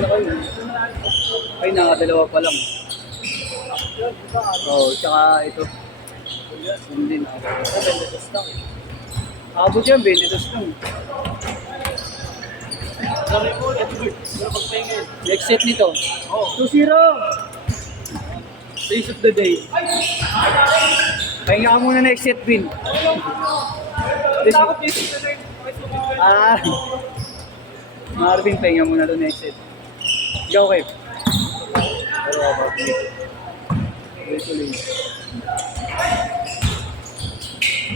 na kayo. Ay, nakadalawa pa lang. Oo, tsaka ito. Yun din. Abot yan, 22 lang. Next set nito. 2-0. Face of the day. Pahinga ka muna next set, Vin. Marvin, pahinga muna doon next set. Ikaw, Kev.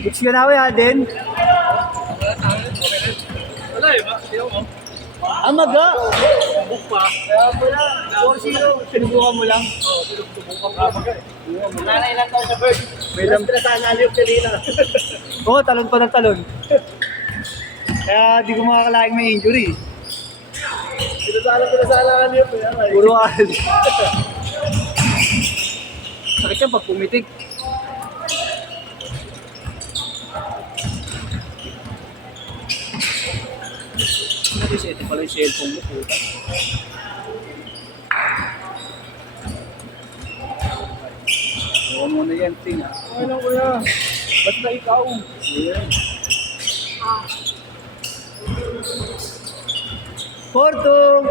Boots ka na ako, Alden. Wala eh, ba? Tiyo mo? Maga. Buk pa. Kaya pala, 4-0. Sinubukan mo lang. Oo, sinubukan ka maga eh. Nanay lang tayo sa bird. May lam... Basta sana aliyok kanina. Oo, talon pa ng talon. Kaya di ko makakalaing may injury. Pinasala aliyok. Puro ahal. Sakit yan pag pumitik. Ito pala yung cellphone mo, puta. Oo muna yan, ting ha. Okay lang kuya. Basta ikaw. Ayan. 4-2.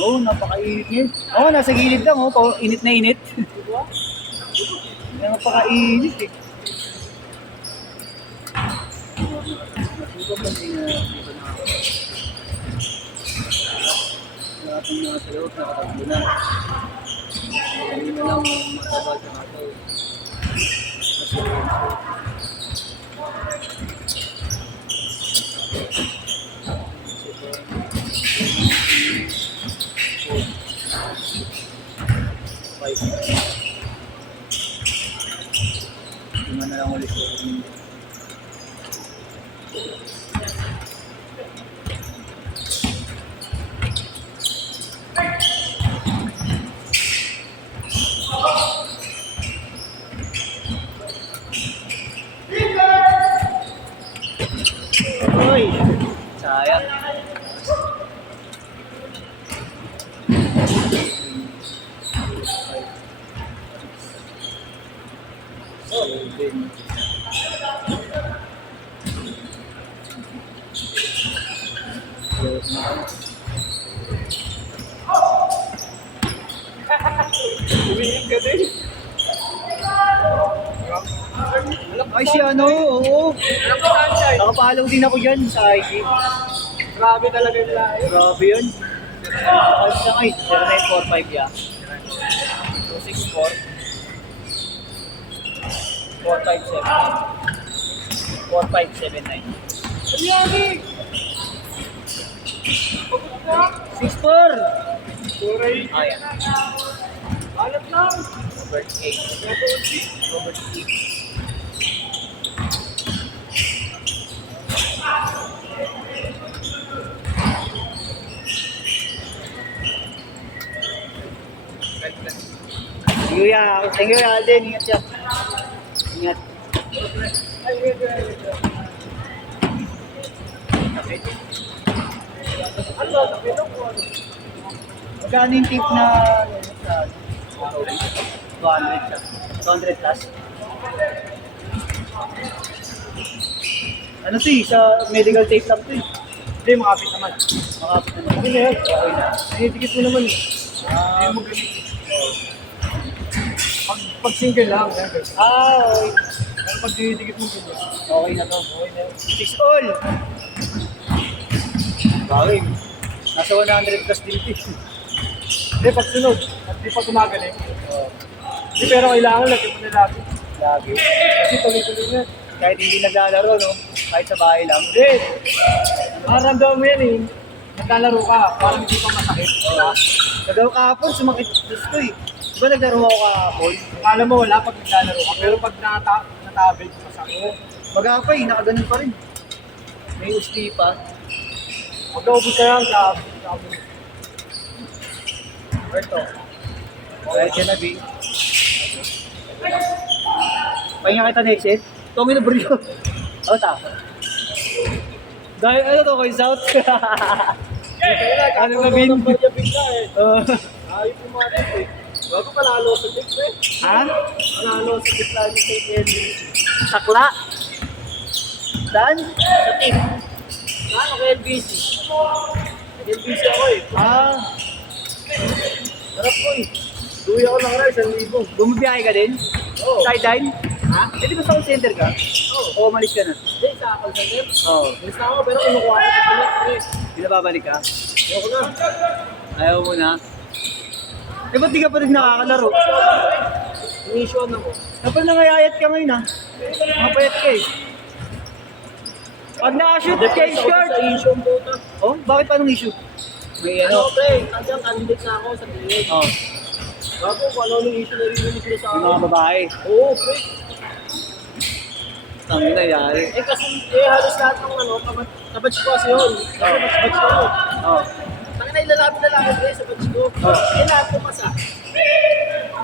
Oo, napakainit ngayon. Oo, nasa gilid lang, oh. Init na init. Napakainit eh. Lahat ng mga sa loob, nakatakbo na. Hindi na lang matabal sa kataw. Lima na lang ulit sa akin. Uy! Sayang. Umihin ka din. Ay si ano, oo. Alam mo saan siya eh. Nakapalaw din ako dyan sa IG. Grabe talaga yung lahi. Grabe yun. Ay siya ay, 0945 ya. 264 4579 4579 Kunyari! Pagod na. 64 Turay. Ayan. Alat lang. Robert 8 Robert 8 Thank you, Alden. Ingat siya. Ingat. Ano ba? Pinong ko ano? Magkano yung tip na 200 siya? 200 plus? Ano to eh? Sa medical tape lang to eh. Hindi, makapit naman. Makapit naman. Hindi na yan. Okay na. Dinidikit mo naman eh. Hindi mo ganito. Pag single lang. Okay. Pero pag dinidikit mo ganito. Okay na to. Okay na. 6 all! Bagay. Nasa 100 plus din ito eh. Hindi, pag sunod. At di pa gumagaling. Hindi, pero kailangan lagyan mo na lagi. Lagi. Kasi tuloy-tuloy na. Kahit hindi naglalaro, no? Kahit sa bahay lang. Hindi. Maramdaman mo yan eh. Naglalaro ka. Parang hindi pa masakit. Diba? Nagaro kahapon, sumakit gusto eh. Diba naglaro ako kahapon? Akala mo wala pag naglalaro ka. Pero pag natabig, masakit. Magapay, nakaganon pa rin. May usli pa. Huwag na ubus ka lang sa Berto. Kahit yan na, B. Pahinga kita next set. Tommy na brilyo. Oh, tako. Dahil ano to, Coin South? Ano ba, Bin? Bigla eh. Oh. Ayaw pumatik eh. Bago panalo sa tips eh. Ha? Panalo sa tips lagi sa KNBC. Sakla? Saan? Sa tip. Ano KNBC? KNBC ako eh. Ah, Harap ko eh. Duwi ako ng rice, 1,000. bumabiyahe ka din? Oo. Sideline? Ha? Eh, di ba sa call center ka? Oo. O umalis ka na? Hindi, sa call center. Oo. Miss na ako, pero kinukuha ko sa pilat ko eh. Di na babalik ka? Ayoko na. Ayaw mo na? Eh, ba't di ka pa rin nakakalaro? Mission ako. Dapat nangayayat ka ngayon ha? Mapayat ka eh. Pag na-shoot kay short! Sa issue ang puta. Oh, bakit pa nung issue? May Ano, ano? pre? Nandiyan, candidate na ako sa pilit. Oh, Bago, kung ano yung issue na rin sila sa yung mga akin. babae. Oo, pre. Ang nangyayari. Eh kasi, halos lahat ng ano, kabatch ko kasi yun. Kasi batch ko yun. Oh. Tangin na ilalapit na lang ako pre sa batch ko. Eh lahat pumasa.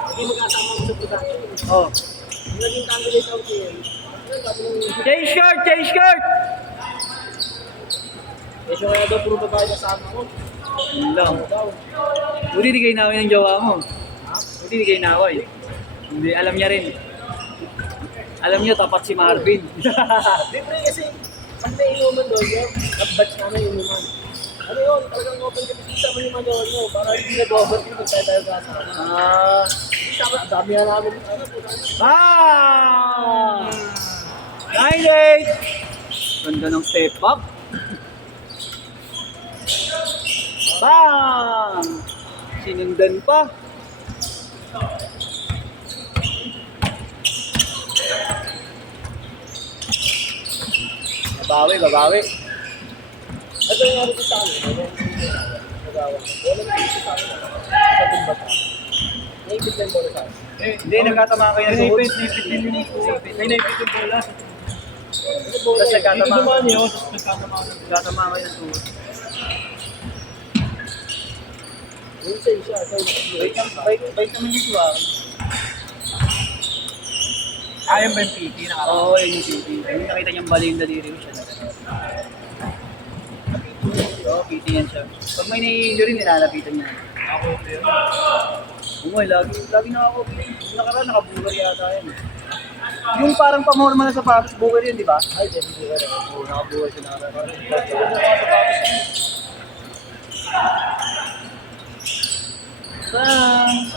Hindi magkasama ko sa production. Oh. Yung naging candidate out eh. Ano, sabi nung Change shirt! Change shirt! medyo kaya daw puro babae kasama ko. Yun lang. Ano daw? Buti di kayo naway ng jowa mo. Buti di kayo naway. Hindi, alam niya rin. Alam niyo, tapat si Marvin. Di pre kasi, pag may inuman doon, yung batch namin inuman. Ano yun, talagang open kami sa mga manyon mo para hindi nag-overteam kung tayo kasama. Ah. Sama, dami na namin. Ano po, Ah! 9-8! Ganda ng step up. Bang! Sinundan pa. Babawi. ito yung ano ko sa amin. Nagawa. Walang dito sa amin. Sa Tumbata. Naipit lang bola sa amin. Hindi, nagkatama kayo ng tuhod. May naipit yung bola. Tapos nagkatama. Hindi dumaan niyo, tapos nagkatama. Nagkatama kayo ng tuhod. Yung sa isa, sa Bait naman yung tuwa. Ayaw ba yung PT na Oo, yun yung PT. Yung nakita niyang bali yung daliri ko siya. Oo, PT yan siya. Pag may nai-injury, nilalapitan niya. Ako, pero. Lagi na ako. Nakaraan, nakabugar yata yan. Yung parang pamorma na sapatos, bugar yun, di ba? ay, hindi ka rin. Oo, nakabugar siya nakaraan. Bang!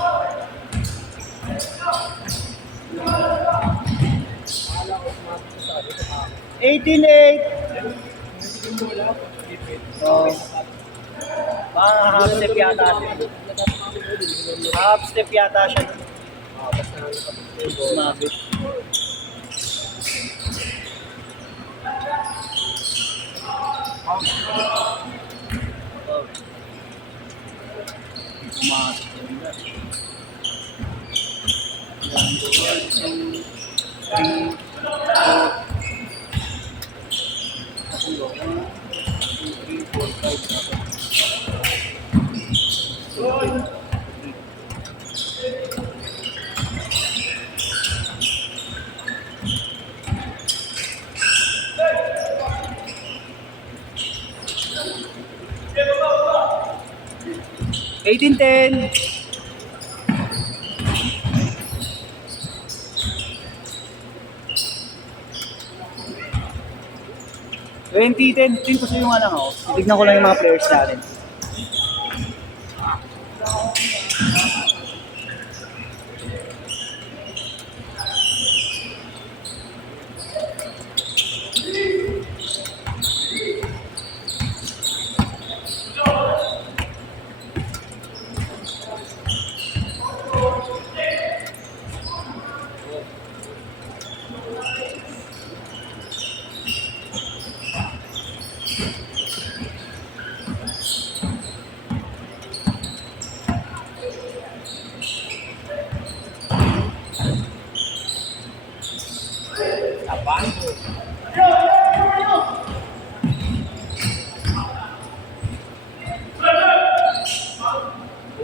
Eighteen eight. Oh. Half step yata siya. Half step yata siya. Sumabit. Oh. Pumasok yun na. One, two, three, four, 18-10. Ten ko sa yung lang ako. Titignan ko lang yung mga players natin.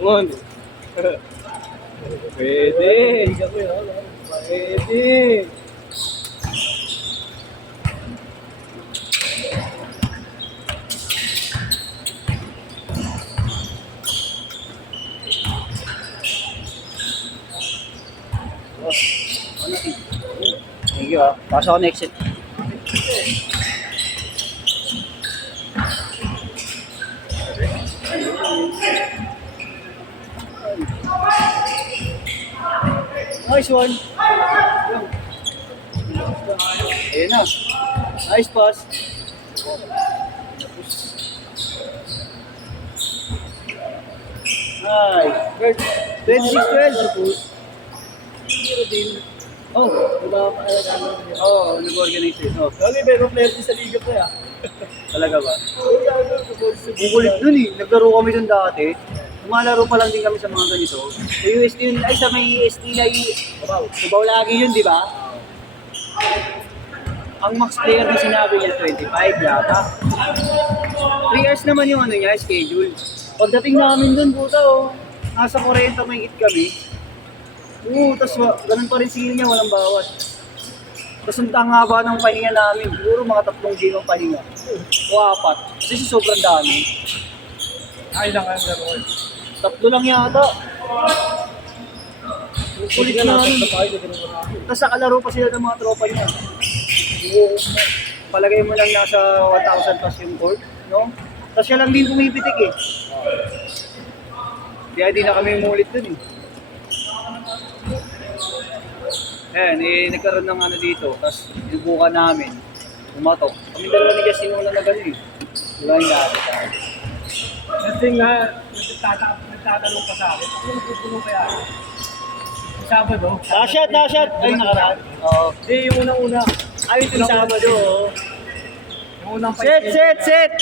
Ngon. Pwede. Pwede. Thank you ah. Pasok ako na exit. Nice one. Ayan na. Nice pass. Nice. 26-12. Pero din, Oh, diba, ano, oh, nag-organize it. Oh, Kami, meron player din sa liga pa ya. talaga ba? Ang kulit dun eh. Naglaro kami dun dati. Tumalaro pa lang din kami sa mga ganito. Sa UST yun, ay sa may UST na Subaw lagi yun, di ba? Ang max player na sinabi niya, 25 yata. 3 hours naman yung ano niya, schedule. Pagdating namin dun, puta oh. Nasa 40 may kami. Oo, tas ganun pa rin sigil niya, walang bawas. Tapos ang haba ng pahinga namin, siguro mga 3 game ang pahinga. O 4. Kasi sobrang dami. Ay lang ang laro. 3 lang yata. Kulit na namin. Tapos nakalaro pa sila ng mga tropa niya. Palagay mo lang nasa 1,000 plus yung court, no? Tapos siya lang din pumipitik eh. Kaya di na kami umulit dun eh. Ayan, eh, nagkaroon ng ano dito, tapos inubukan namin, pumatok. Kami dalawa ni Justin una na gano'n eh. Wala yung dati sa akin. Kasi nga, nagtatanong pa sa akin, ano nagpupuno kaya? Sabado. Nashot! Ay, nakaraan. Oo. Hindi, yung unang-una. Ay, ito yung Sabado. Yung unang Set!